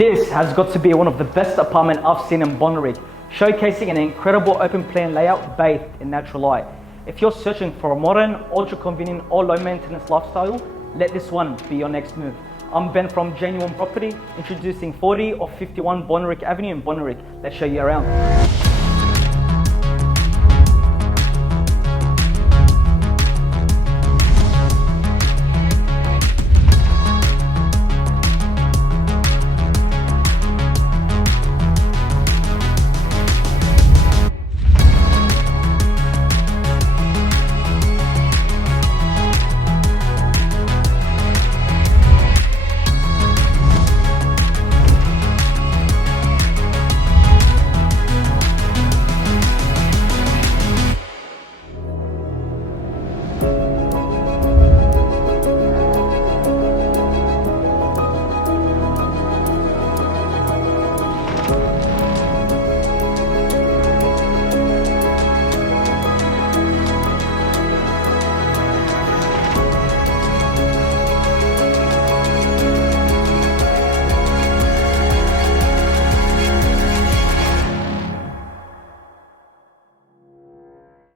This has got to be one of the best apartments I've seen in Bonnyrigg, showcasing an incredible open plan layout bathed in natural light. If you're searching for a modern, ultra convenient or low maintenance lifestyle, let this one be your next move. I'm Ben from Genuine Property, introducing 40 of 51 Bonnyrigg Avenue in Bonnyrigg. Let's show you around.